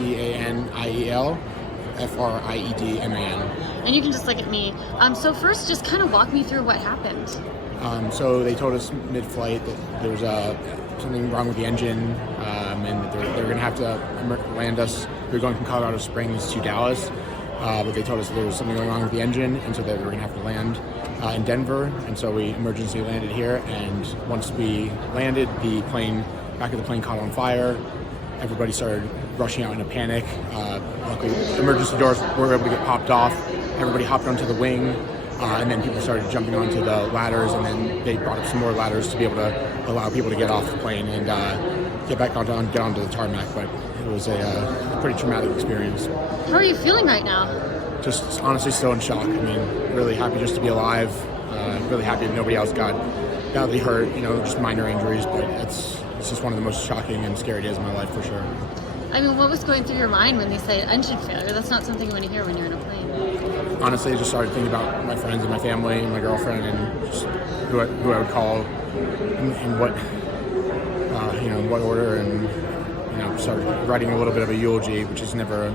Daniel, Friedman. And you can just look at me. So first, just kind of walk me through what happened. So they told us mid-flight that there was something wrong with the engine, and that they were going to have to land us. We were going from Colorado Springs to Dallas, but they told us that there was something going wrong with the engine, and so they were going to have to land in Denver. And so we emergency landed here, and once we landed, the back of the plane caught on fire. Everybody started rushing out in a panic. Luckily, emergency doors were able to get popped off. Everybody hopped onto the wing, and then people started jumping onto the ladders, and then they brought up some more ladders to be able to allow people to get off the plane and get onto the tarmac. But it was a pretty traumatic experience. How are you feeling right now? Just honestly still in shock. I mean, really happy just to be alive. Really happy that nobody else got badly hurt. Just minor injuries, but it's just one of the most shocking and scary days of my life for sure. I mean, what was going through your mind when they say engine failure? That's not something you want to hear when you're in a plane. Honestly, I just started thinking about my friends and my family and my girlfriend and just who I would call and what what order, and started writing a little bit of a eulogy, which is never an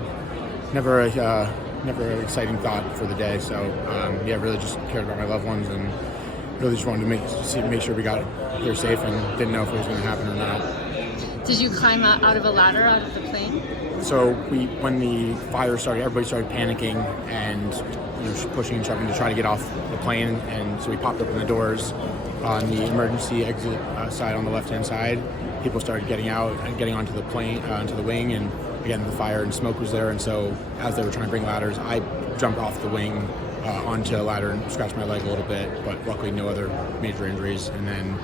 exciting thought for the day. So really just cared about my loved ones and really just wanted to make sure we got here safe, and didn't know if it was going to happen or not. Did you climb out of a ladder out of the plane? So when the fire started, everybody started panicking and pushing and shoving to try to get off the plane, and so we popped open the doors on the emergency exit side on the left-hand side. People started getting out and getting onto the plane, onto the wing, and again the fire and smoke was there, and so as they were trying to bring ladders, I jumped off the wing onto a ladder and scratched my leg a little bit, but luckily no other major injuries. And then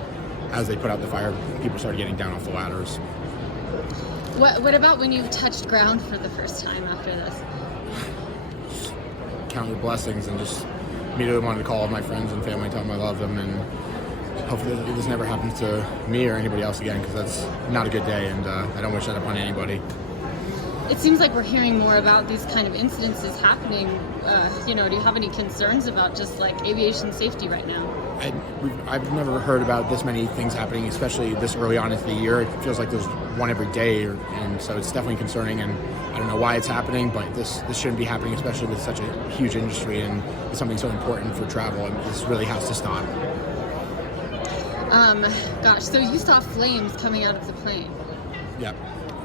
as they put out the fire, people started getting down off the ladders. What about when you touched ground for the first time after this? Count your blessings and just immediately wanted to call all my friends and family and tell them I love them, and hopefully this never happens to me or anybody else again, because that's not a good day, and I don't wish that upon anybody. It seems like we're hearing more about these kind of incidences happening. Do you have any concerns about just like aviation safety right now? I've never heard about this many things happening, especially this early on into the year. It feels like there's one every day, and so it's definitely concerning, and I don't know why it's happening, but this shouldn't be happening, especially with such a huge industry and something so important for travel, and this really has to stop. So you saw flames coming out of the plane? Yep.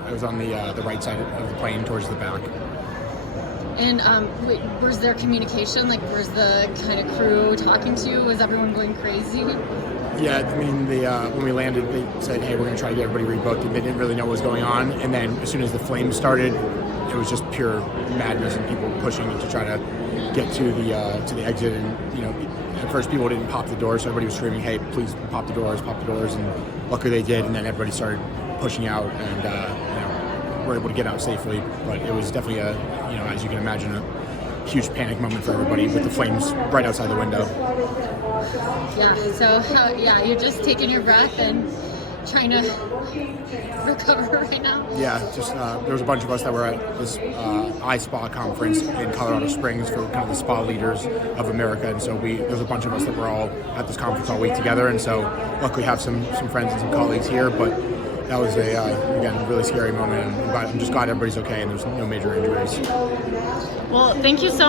I was on the right side of the plane towards the back. And was there communication? Like, was the kind of crew talking to you? Was everyone going crazy? Yeah, I mean, when we landed, they said, hey, we're going to try to get everybody rebooked, and they didn't really know what was going on. And then as soon as the flames started, it was just pure madness and people pushing to try to get to the exit. And, at first people didn't pop the doors, so everybody was screaming, hey, please pop the doors, and luckily they did, and then everybody started pushing out, and were able to get out safely. But it was definitely as you can imagine, a huge panic moment for everybody with the flames right outside the window. Yeah, so you're just taking your breath and trying to recover right now? Yeah, just there was a bunch of us that were at this iSpa conference in Colorado Springs for kind of the spa leaders of America, and so there's a bunch of us that were all at this conference all week together, and so luckily have some friends and some colleagues here, but that was a really scary moment, and I'm just glad everybody's okay and there's no major injuries. Well, thank you so